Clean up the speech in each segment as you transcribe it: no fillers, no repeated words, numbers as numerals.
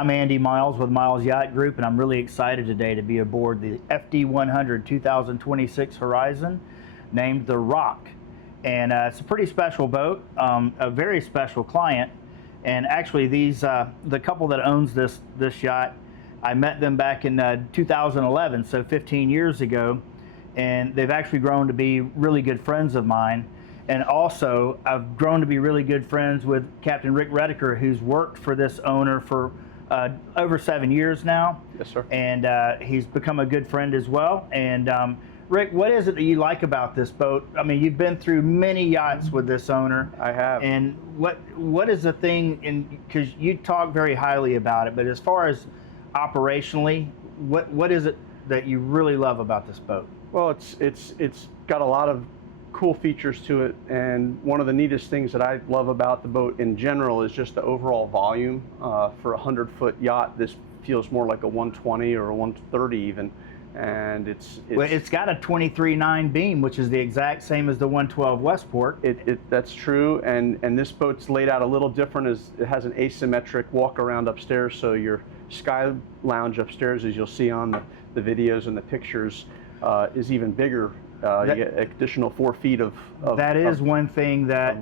I'm Andy Miles with Miles Yacht Group, and I'm really excited today to be aboard the FD100 2026 Horizon, named the Rock. And it's a pretty special boat, a very special client. And actually, the couple that owns this yacht, I met them back in 2011, so 15 years ago, and they've actually grown to be really good friends of mine. And also, I've grown to be really good friends with Captain Rick Redeker, who's worked for this owner for over 7 years now. Yes, sir. And he's become a good friend as well. And Rick, what is it that you like about this boat? I mean, you've been through many yachts with this owner. I have. And what is the thing, because you talk very highly about it, but as far as operationally, what is it that you really love about this boat? Well, it's got a lot of cool features to it, and one of the neatest things that I love about the boat in general is just the overall volume. For a 100-foot yacht, this feels more like a 120 or a 130 even, and it's got a 23/9 beam, which is the exact same as the 112 Westport. That's true, and this boat's laid out a little different, as it has an asymmetric walk around upstairs, so your sky lounge upstairs, as you'll see on the videos and the pictures, is even bigger. You get additional 4 feet of that is one thing that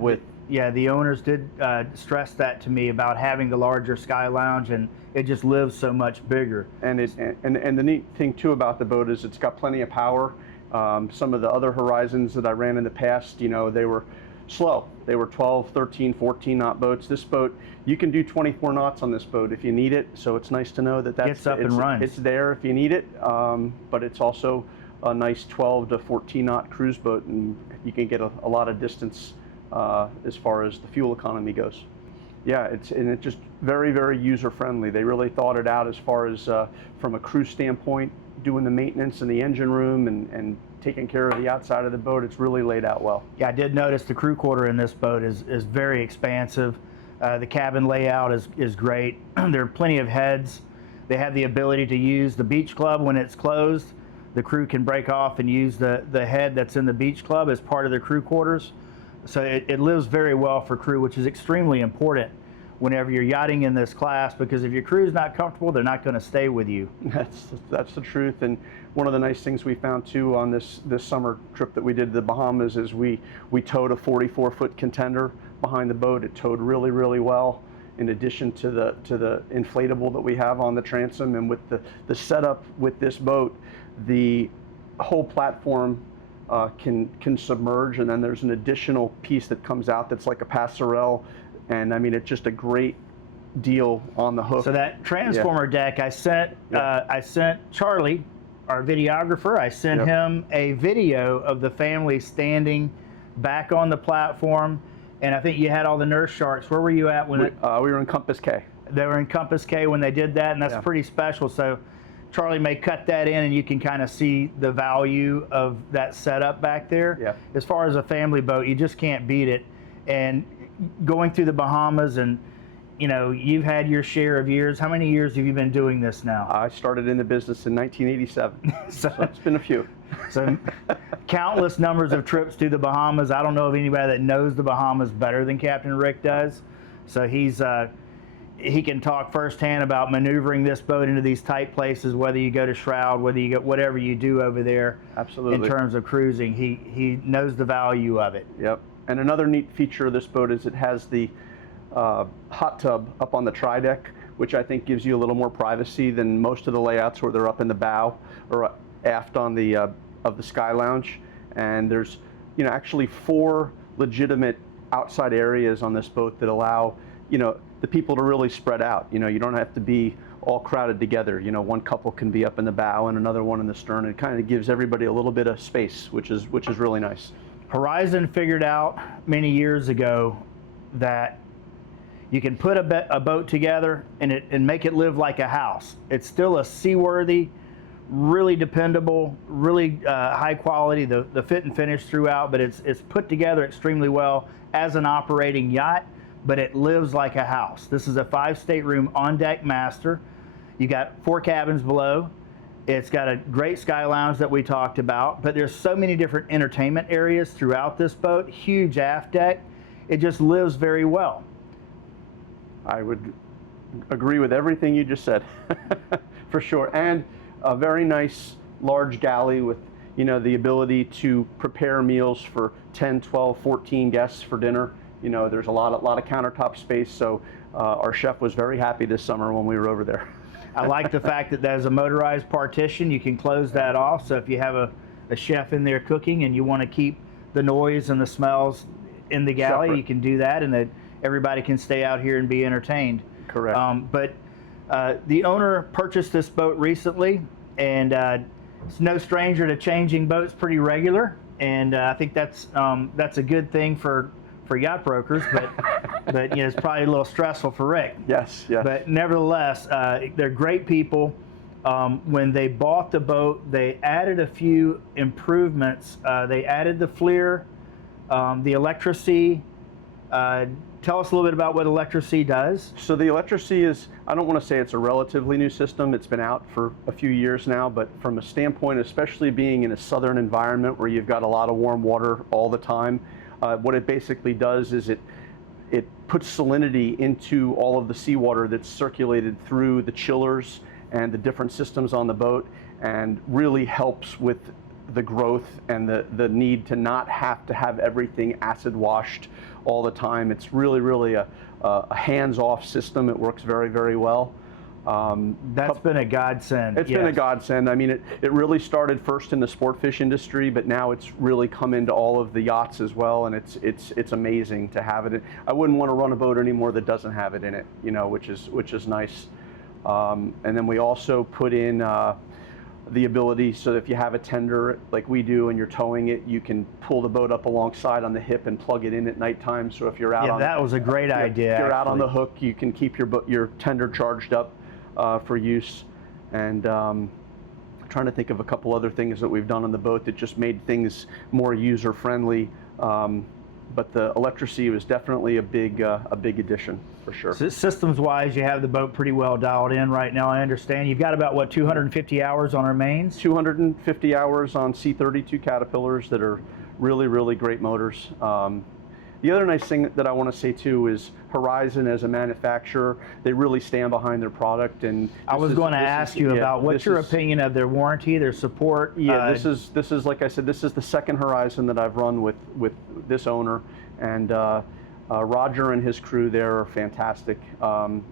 yeah, the owners did stress that to me about having the larger sky lounge, and it just lives so much bigger. And the neat thing too about the boat is it's got plenty of power. Some of the other Horizons that I ran in the past, you know, they were slow. They were 12, 13, 14 knot boats. This boat, you can do 24 knots on this boat if you need it. So it's nice to know that gets up and runs. It's there if you need it, but it's also a nice 12 to 14 knot cruise boat, and you can get a lot of distance as far as the fuel economy goes. Yeah, it's just very, very user friendly. They really thought it out as far as from a crew standpoint, doing the maintenance in the engine room and taking care of the outside of the boat. It's really laid out well. Yeah, I did notice the crew quarter in this boat is very expansive. The cabin layout is great. There are plenty of heads. They have the ability to use the beach club when it's closed. The crew can break off and use the head that's in the beach club as part of their crew quarters. So it lives very well for crew, which is extremely important whenever you're yachting in this class, because if your crew's not comfortable, they're not going to stay with you. That's the truth. And one of the nice things we found too on this summer trip that we did to the Bahamas is we towed a 44-foot contender behind the boat. It towed really, really well, in addition to the inflatable that we have on the transom. And with the setup with this boat, the whole platform can submerge, and then there's an additional piece that comes out that's like a passerelle, and I mean, it's just a great deal on the hook. So that transformer deck, I sent Charlie, our videographer, I sent him a video of the family standing back on the platform, and I think you had all the nurse sharks. Where were you at when we were in Compass K. They were in Compass K when they did that, and that's pretty special. So Charlie may cut that in, and you can kind of see the value of that setup back there. Yeah. As far as a family boat, you just can't beat it. And going through the Bahamas, and you know, you've had your share of years. How many years have you been doing this now? I started in the business in 1987, so it's been a few. So countless numbers of trips to the Bahamas. I don't know of anybody that knows the Bahamas better than Captain Rick does. So he can talk firsthand about maneuvering this boat into these tight places, whether you go to Shroud, whether you get whatever you do over there. Absolutely. In terms of cruising, he knows the value of it. Yep. And another neat feature of this boat is it has the hot tub up on the tri-deck, which I think gives you a little more privacy than most of the layouts where they're up in the bow or aft on the of the sky lounge. And there's, you know, actually 4 legitimate outside areas on this boat that allow, you know, the people to really spread out. You know, you don't have to be all crowded together. You know, one couple can be up in the bow and another one in the stern. It kind of gives everybody a little bit of space, which is really nice. Horizon figured out many years ago that you can put a boat together and make it live like a house. It's still a seaworthy, really dependable, really high quality, the fit and finish throughout, but it's put together extremely well as an operating yacht, but it lives like a house. This is a 5-stateroom on-deck master. You got 4 cabins below. It's got a great sky lounge that we talked about, but there's so many different entertainment areas throughout this boat, huge aft deck. It just lives very well. I would Agree with everything you just said, for sure. And a very nice large galley with, you know, the ability to prepare meals for 10, 12, 14 guests for dinner. You know, there's a lot of countertop space, so our chef was very happy this summer when we were over there. I like the fact that there's a motorized partition. You can close that off, so if you have a chef in there cooking and you want to keep the noise and the smells in the galley, you can do that, and that everybody can stay out here and be entertained. Correct. But the owner purchased this boat recently, and it's no stranger to changing boats pretty regular, and I think that's a good thing for yacht brokers, but you know, it's probably a little stressful for Rick. Yes, yes. But nevertheless, they're great people. When they bought the boat, they added a few improvements. They added the FLIR, the Electra-C. Tell us a little bit about what Electra-C does. So the Electra-C is, I don't want to say it's a relatively new system. It's been out for a few years now, but from a standpoint, especially being in a southern environment where you've got a lot of warm water all the time, what it basically does is it puts salinity into all of the seawater that's circulated through the chillers and the different systems on the boat, and really helps with the growth and the need to not have to have everything acid washed all the time. It's really a hands-off system. It works very, very well. That's been a godsend. It's been a godsend. I mean, it really started first in the sport fish industry, but now it's really come into all of the yachts as well, and it's amazing to have it. I wouldn't want to run a boat anymore that doesn't have it in it, you know, which is nice. And then we also put in the ability, so if you have a tender like we do and you're towing it, you can pull the boat up alongside on the hip and plug it in at nighttime. So if you're out that was a great idea. If you're out on the hook, you can keep your tender charged up for use. And I'm trying to think of a couple other things that we've done on the boat that just made things more user friendly. But the Electra-C was definitely a big addition, for sure. So systems-wise, you have the boat pretty well dialed in right now, I understand. You've got about, what, 250 hours on our mains? 250 hours on C32 Caterpillars that are really great motors. The other nice thing that I want to say too is Horizon as a manufacturer, they really stand behind their product. And I was going to ask you about what's your opinion of their warranty, their support? Yeah, this is like I said, this is the second Horizon that I've run with this owner, and Roger and his crew there are fantastic.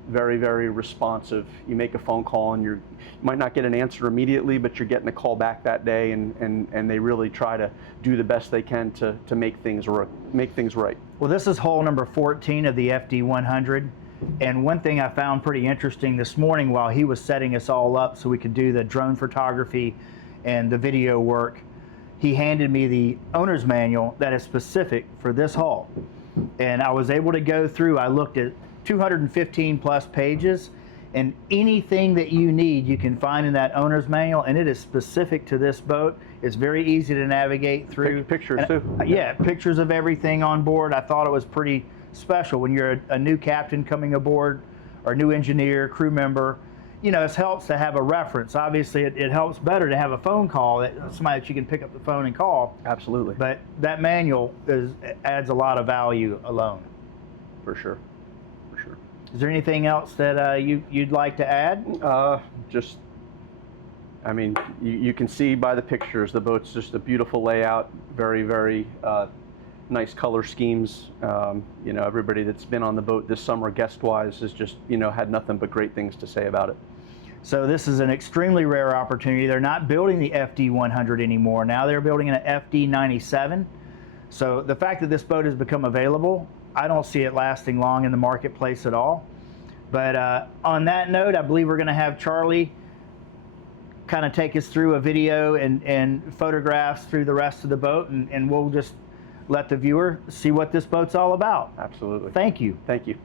Very responsive. You make a phone call and you might not get an answer immediately, but you're getting a call back that day, and they really try to do the best they can to make things right. Well, this is hole number 14 of the FD100, and one thing I found pretty interesting this morning while he was setting us all up so we could do the drone photography and the video work, he handed me the owner's manual that is specific for this hull. And I was able to go through, I looked at 215 plus pages, and anything that you need you can find in that owner's manual, and it is specific to this boat. It's very easy to navigate through. Pictures too. Yeah, pictures of everything on board. I thought it was pretty special when you're a new captain coming aboard, or a new engineer, crew member. You know, it helps to have a reference. Obviously, it helps better to have a phone call, somebody that you can pick up the phone and call. Absolutely. But that manual adds a lot of value alone. For sure. Is there anything else that you'd like to add? Just, I mean, you can see by the pictures, the boat's just a beautiful layout, very nice color schemes. You know, everybody that's been on the boat this summer, guest-wise, has just, you know, had nothing but great things to say about it. So this is an extremely rare opportunity. They're not building the FD100 anymore. Now they're building an FD97. So the fact that this boat has become available, I don't see it lasting long in the marketplace at all. But on that note, I believe we're going to have Charlie kind of take us through a video and photographs through the rest of the boat, and we'll just let the viewer see what this boat's all about. Absolutely. Thank you. Thank you.